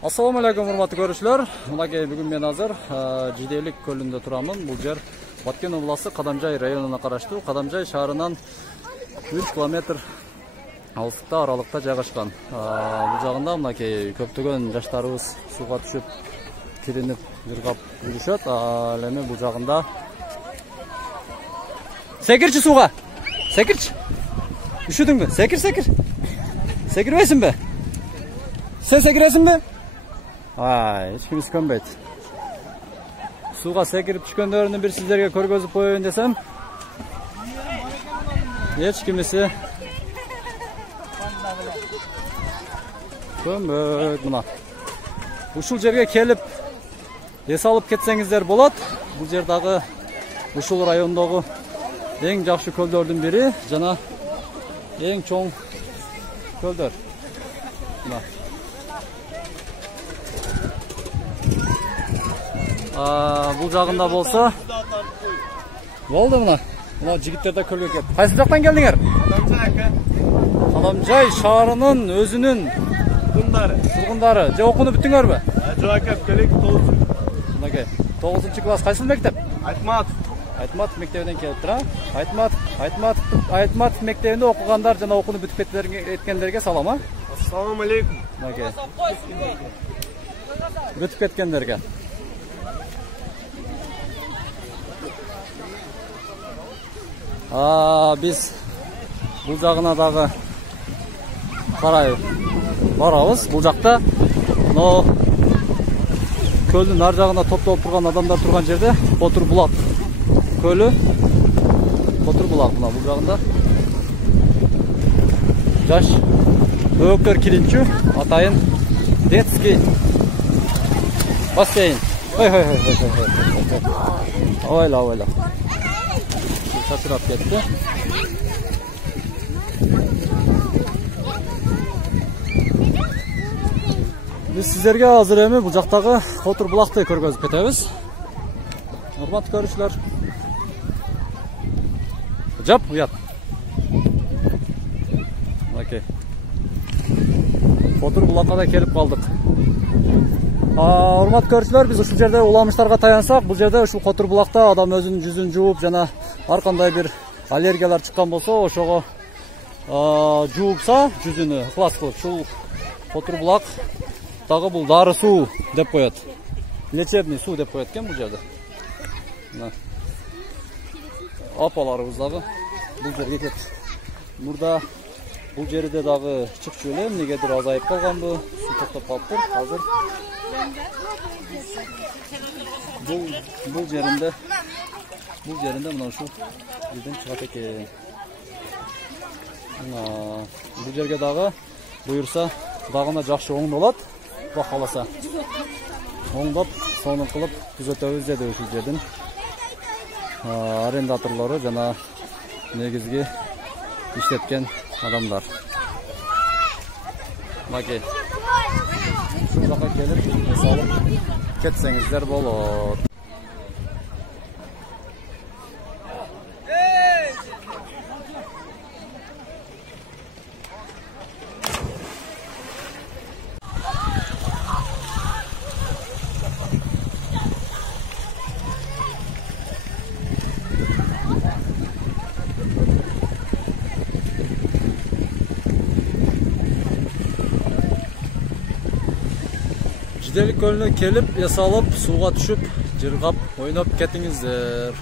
Assalamu alaykum урматтуу көрүүчүлөр. Мынакей бүгүн мен азыр Жиделик көлүндө турамын. Бул жер Баткен областы Кадамжай районуна караштуу. Кадамжай шаарынан 3 километр алыстыкта аралыкта жайгашкан. Бул жагында мынакей көптөгөн жаштарыбыз сууга түшүп, киринип, жыргап жүрүшөт. Ал эми бул жагында секирчи сууга. Секирчи. Üşüdün mü? Sekir. Sekirбейсиңби? Sen sekirесиңби? Ay, hiç kimisi könbeydi. Suğa sekirip düşkönlerini bir sizlerge körgözüp koyun desem. Hiç kimisi könbeydi buna. Uşul жерге kelip es alıp ketsеңиздер болот. Бул жер дагы ушул райондогу эң жакшы көлдөрдүн бири жана эң чоң kölдөр. Бул жагында болсо болду мына. Мына жигиттер да көлгө келип. Кайсы жактан келдиңер? Кадамжай шаарынын өзүнүн тургундары. Же окууну бүттүңөрбү? Жок ака, келек 9. Мынакей 9-класс кайсы мектеп? Айтматов мектебинен келиптир, а? Айтматов мектебинде окугандар жана окууну бүтүп кеткендерге салам, а? Ассаламу алейкум. Мынакей. Бүтүп кеткендерге. Биз бул жагына дагы карай барабыз. Бул жакта но көлдүн ар жагында топтолуп турган адамдар турган жерде Котур булак көлү. Котур булак мына бул жагында. Жаш өктөр киринчү, атайын детский бассейн. Ойла. Шашырап кетти. Биз сиздерге азыр эми бул жактагы Котур булакты көргөзүп кетебиз. Урматтуу көрүүчүлөр. Жап, уят. Окей. Котур булакка да келип калдык. Урматтуу көрүүчүлөр, биз ушул жерде уламыштарга таянсак, бул жерде ушул Котур булакта адам өзүнүн жүзүн жууп жана ар кандай бир аллергиялар чыккан болсо, ошого жуупса жүзүнү ыкылас кылып, ушул Котур булак дагы бул дары суу деп коет. Лечебный суу деп коет экен бул жерде. Апаларыбыз дагы бул жерге кетти. Мурда бул жерде дагы чыкчу эле, эмнегедир азайып калганбы, суу токтоп калыптыр. Азыр бул жеринде мына ушул жерден чыгат экен. Бул жерге дагы буюрса дагына жакшы оңдолот, Кудай кааласа. Оңдоп, сонун кылып түзөтөбүз деди ушул жердин арендаторлору жана негизги иштеткен адамдар. Мынакей. Ушул жака келип, салып кетсеңиздер болот. Жиделик көлүнө келип, эс алып, сууга түшүп, жыргап, ойноп кетиңиздер.